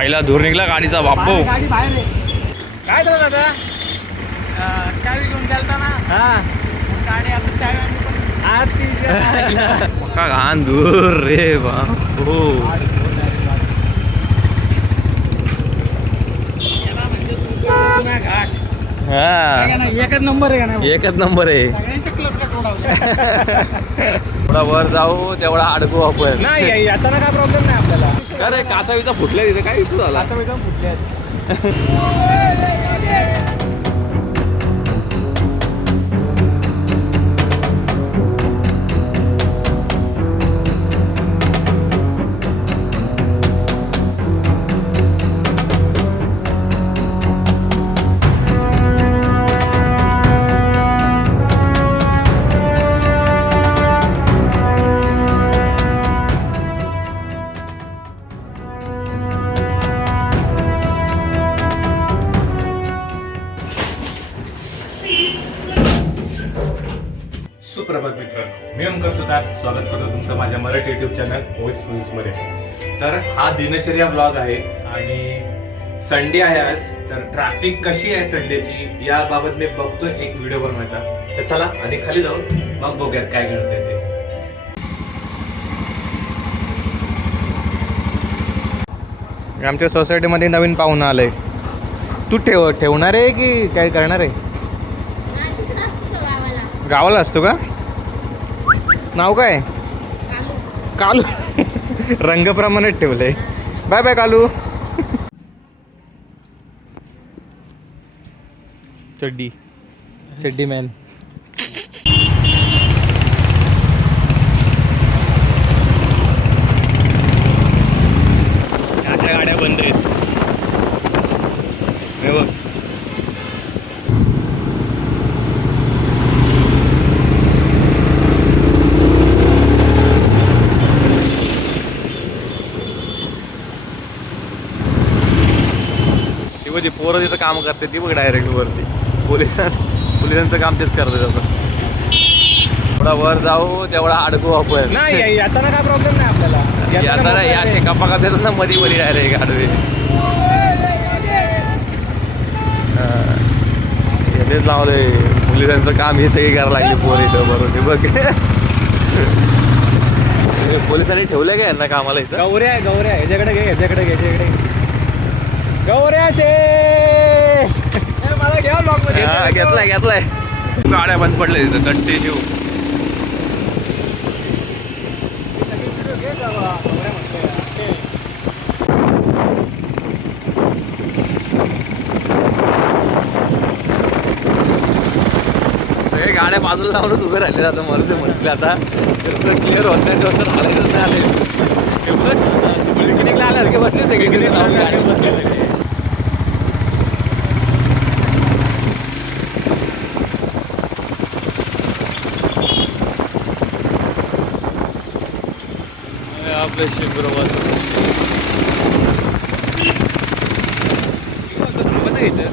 पहिला धूर निघला गाडीचा बापू. गाडी बाहेर आहे. काय झालं दादा? चावी घेऊन गेलता ना. हा गाडी आता चावी आणली पण आत का घाण धूर रे बापू. घाट हा एकच नंबर आहे का एकच नंबर आहे. सगळ्यांच्या क्लबला तोडावलं. थोडा वर जाऊ तेवढा अडकू आपण. नाही आता काय प्रॉब्लेम नाही आपल्याला. अरे काचावीचा फुटल्या तिथे काय इशू झाला. आता एकदम फुटले आहेत. सुप्रभात मित्रांनो, मी ओमकार सुतार स्वागत करतो तुमचं माझ्या मराठी युट्यूब चॅनल व्हॉइस मध्ये. तर हा दिनचर्या ब्लॉग आहे आणि संडे आहे आज. तर ट्रॅफिक कशी आहे संडेची याबाबत मी बघतोय एक व्हिडिओ बनवायचा. तर चला आधी खाली जाऊन मग बघूयात काय घडतंय ते. आमच्या सोसायटीमध्ये नवीन पाहुणा आलंय. तू ठेवणार आहे की काय करणार आहे? गावाला असतो का? नाव काय? कालू. रंगप्रमाणे ठेवलंय. बाय बाय कालू. चड्डी मॅन. अशा गाड्या बंद आहेत. हे बघ. ती पोरं तिथं काम करते ती बघ डायरेक्ट वरती. पोलिसांचं काम तेच करतात आता. थोडा वर जाऊ तेवढा अडकू आपण. नाही आता काय प्रॉब्लेम नाही आपल्याला. आता या शेकापा का देतात ना मध्ये मध्ये डायरेक्ट आडवे. तेच लावलंय पोलिसांचं काम हे सगळे करायला लागले पोर इथं बरोबर. बघ पोलिसांनी ठेवलंय का यांना कामाला इथं? गौऱ्या ह्याच्याकडे घे गौऱ्या शे मला घ्या ब्लॉग मध्ये. घेतलाय गाड्या बंद पडल्या तिथं कंटिन्यू. सगळे गाड्या बाजूला लावूनच उभे राहिले. आता मला ते म्हटलं आता जसं क्लिअर होत नाही तसं राहायचंच नाही आले. क्लिनिकला आल्यासारखे बसले सगळीकडे गाडी बसले सगळे. आपल्या शिंबरोबर घ्यायचं.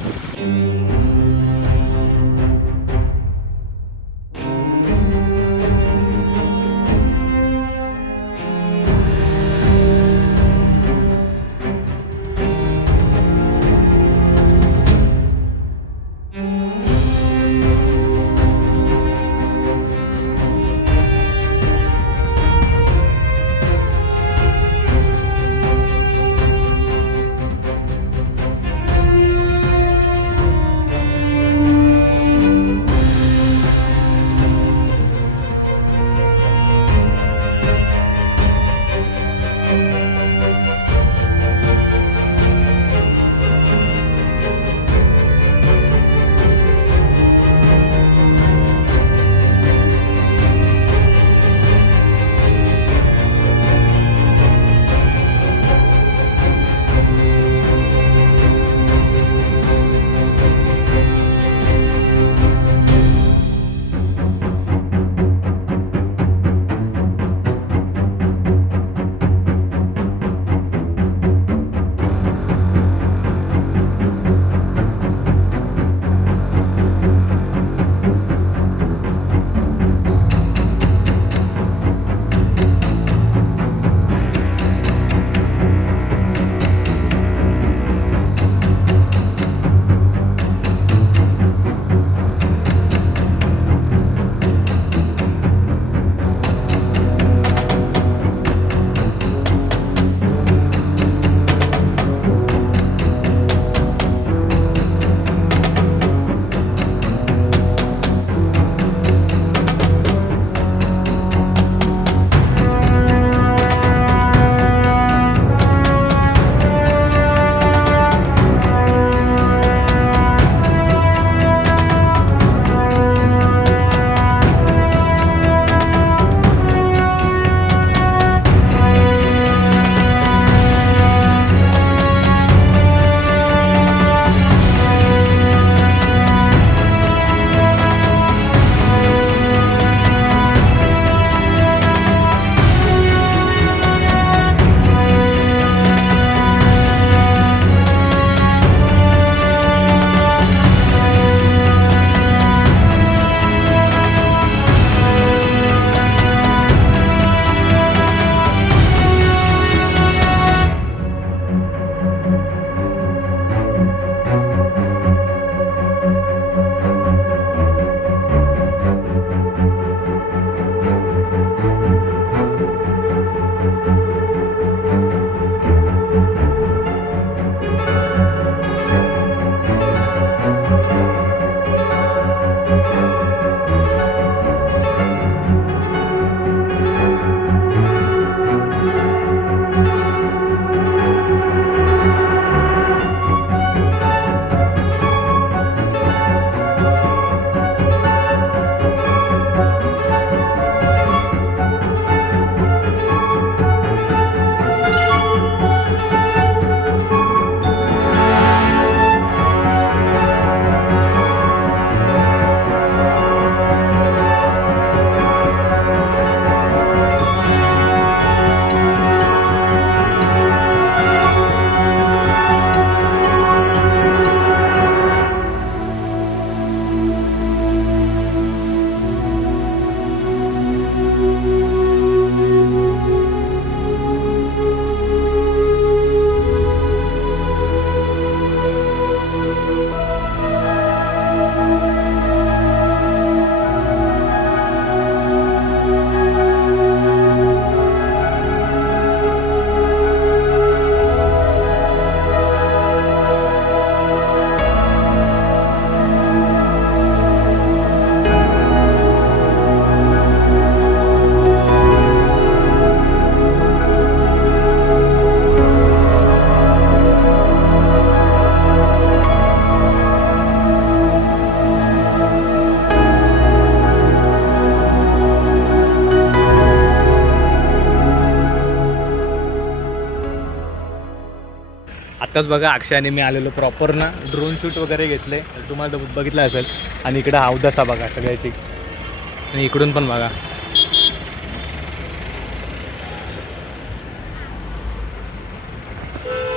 आत्ताच बघा अक्षय आणि मी आलेलो प्रॉपर ना ड्रोन शूट वगैरे घेतले तुम्हाला बघितलं असेल. आणि इकडं अवदसा बघा सगळ्याची आणि इकडून पण बघा.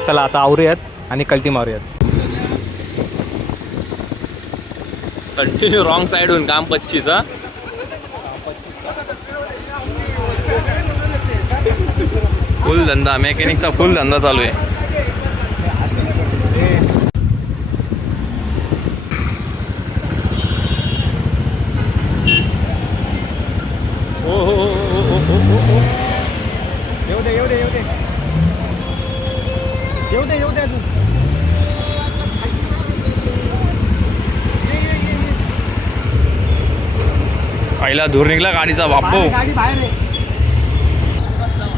चला आता आवरूयात आणि कल्टी मारूयात. कंटिन्यू रॉंग साईडहून काम 25 हा. फुल धंदा मेकॅनिकचा फुल धंदा चालू आहे. हो हो हो हो हो हो हो हो येऊ दे येऊ दे येऊ दे येऊ दे येऊ दे अजून. पहिला धूर निघला गाडीचा बापो. गाडी बाहेर आहे.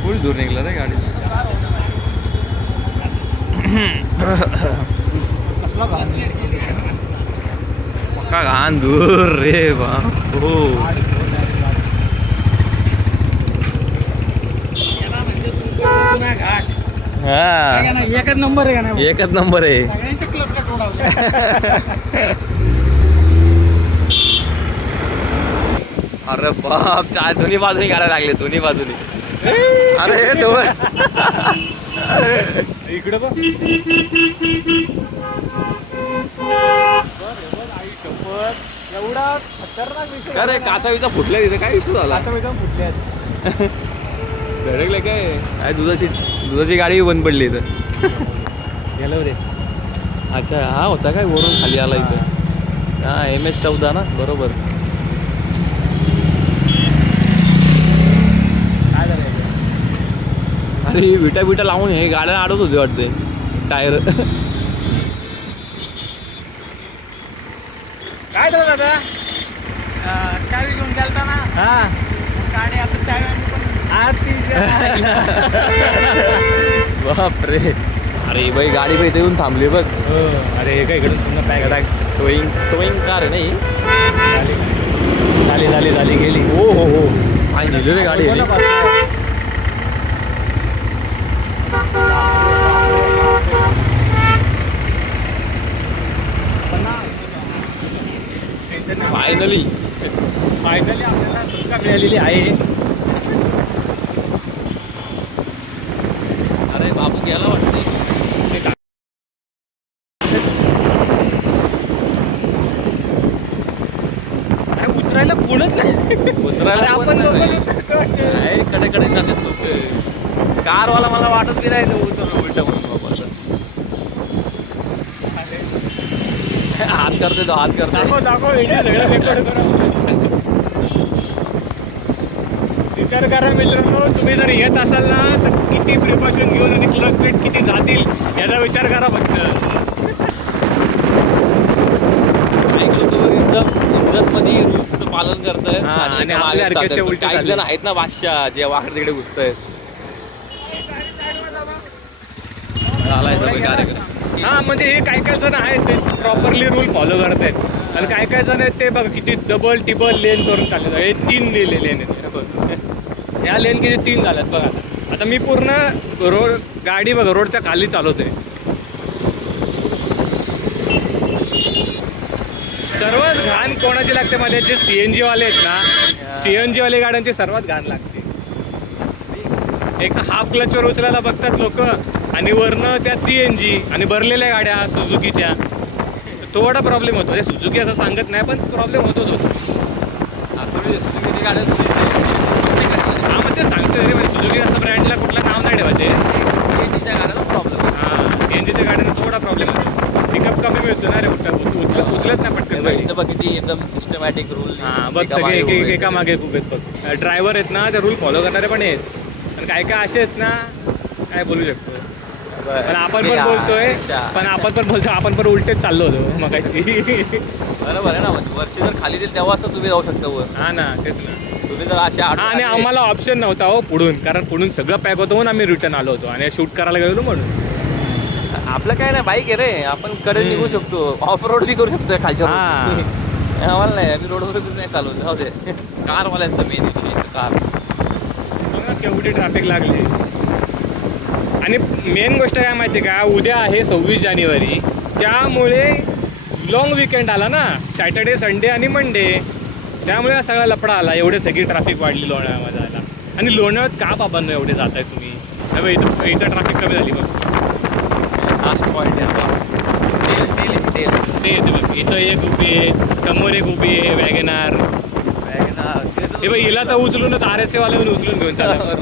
फुल धूर निघला रे गाडीचा. कसला घाण. पक्का घाण धूर रे बापो. हा एकच नंबर आहे का नाही. एकच नंबर आहे. सगळ्यांच्या क्लबला तोडावलं. अरे बाप चार दोन्ही बाजूनी गाड्या लागले दोन्ही बाजूनी. अरे तो इकडं बघ. एवढा खतरनाक विषय. अरे काचा विचा फुटल्या तिथे काय इश्यू झाला. आता एकदम फुटले आहेत. धडकलं काय दुधाची गाडी बंद पडली इथं. गेलो रे. अच्छा हा होता काय वरून खाली आला इथं. हा MH14 ना बरोबर. काय झालं. अरे विटा बिटा लावून हे गाड्या अडवत होते वाटते टायर. काय झालं दादा. चावी घेऊन गेलता ना. हा गाडी आता चावी बापरे. अरे बाई गाडी पण इथे येऊन थांबली बघ. अरे एका इकडून पूर्ण पॅक टोईंग कार आहे नाही. झाली गेली. हो हो हो काय नेली रे गाडी. फायनली आपल्याला सुटका मिळालेली आहे. अरे बाबू गेला वाटते. उतरायला कोणच नाही. उतरायला आपण कडे जातात लोक. कारवाला मला वाटत की नाही उतर उलट म्हणून बाबा. हात करते तो हात करते. दाखव विचार करा मित्रांनो. तुम्ही जर येत असाल ना तर किती प्रिकॉशन घेऊन आणि क्लच प्लेट किती जातील याचा विचार करा फक्त. एकदम इज्जतमध्ये रूल्सचं पालन करतायत. आणि आपल्या हरकत उलटे काही जण आहेत ना बादशाह जे वाकडे तिकडे घुसतायत. झालाय कार्यक्रम. हा म्हणजे हे काय जण आहेत ते प्रॉपरली रूल फॉलो करत आहेत. आणि काय जण आहेत ते बघा किती डबल टिबल लेन करून चालले. हे 3 लेन आहेत. या लेन किती 3 झाल्यात बघा. आता मी पूर्ण गाडी बघा रोडच्या खाली चालवतोय. सर्वात घाण कोणाची लागते मध्ये जे CNG वाले आहेत ना. CNG वाले गाड्यांची सर्वात घाण लागते. एक हाफ क्लचवर उचलायला बघतात लोक आणि वरनं त्या CNG आणि भरलेल्या गाड्या सुझुकीच्या. थोडा प्रॉब्लेम होतो. म्हणजे सुझुकी असं सांगत नाही पण प्रॉब्लेम होतोच होतो. सुझुकीची गाड्या हा मग ते सांगतोय रे. म्हणजे सुझुकी असं ब्रँडला कुठलं नाव नाही ठेवायचे. CNGच्या गाड्याला प्रॉब्लेम. हां CNGच्या गाड्यांना थोडा प्रॉब्लेम होतो. पिकअप कमी मिळतो ना रे. उचलत नाही पटकन. बघ किती एकदम सिस्टमॅटिक रूल. हां बघ सगळे एका मागे खूप आहेत बघ. ड्रायव्हर आहेत ना ते रूल फॉलो करणारे पण आहेत. आणि काय असे आहेत ना काय बोलू शकतो. पण आपण पण बोलतोय आपण पण उलटेच चाललो होतो मगाशी. बरोबर आहे ना. वरची जर खाली देईल तेव्हाच तुम्ही जाऊ शकता वर. हा ना तेच ना. तुम्ही जर अशा आणि आम्हाला ऑप्शन नव्हता हो पुढून. कारण पुढून सगळं पॅक होतं म्हणून आम्ही रिटर्न आलो होतो आणि शूट करायला गेलो म्हणून. आपलं काय नाही बाईक आहे रे. आपण कडे निघू शकतो. ऑफ रोड बी करू शकतो खालच्या. आम्हाला नाही. आम्ही रोडवर नाही चालवतो. जाऊ दे. कारवाल्यांचा मेन इश्यू कार. केवढी ट्रॅफिक लागली. आणि मेन गोष्ट काय माहिती आहे का, उद्या आहे 26 जानेवारी, त्यामुळे लॉंग विकेंड आला ना, सॅटर्डे संडे आणि मंडे, त्यामुळे हा सगळा लफडा आला, एवढे सगळी ट्रॅफिक वाढली लोणावळ्यामध्ये जायला. आणि लोणावळ्यात का बाबांनो एवढे जात आहे तुम्ही? अरे इथं इथं ट्रॅफिक कमी झाली बघ. लास्ट पॉईंट ते येते बघ, इथं एक उभी आहे, समोर एक उभी आहे वॅगनार. हे बघ, हिला तर उचलूनच RSA वाले उचलून घेऊन चालला.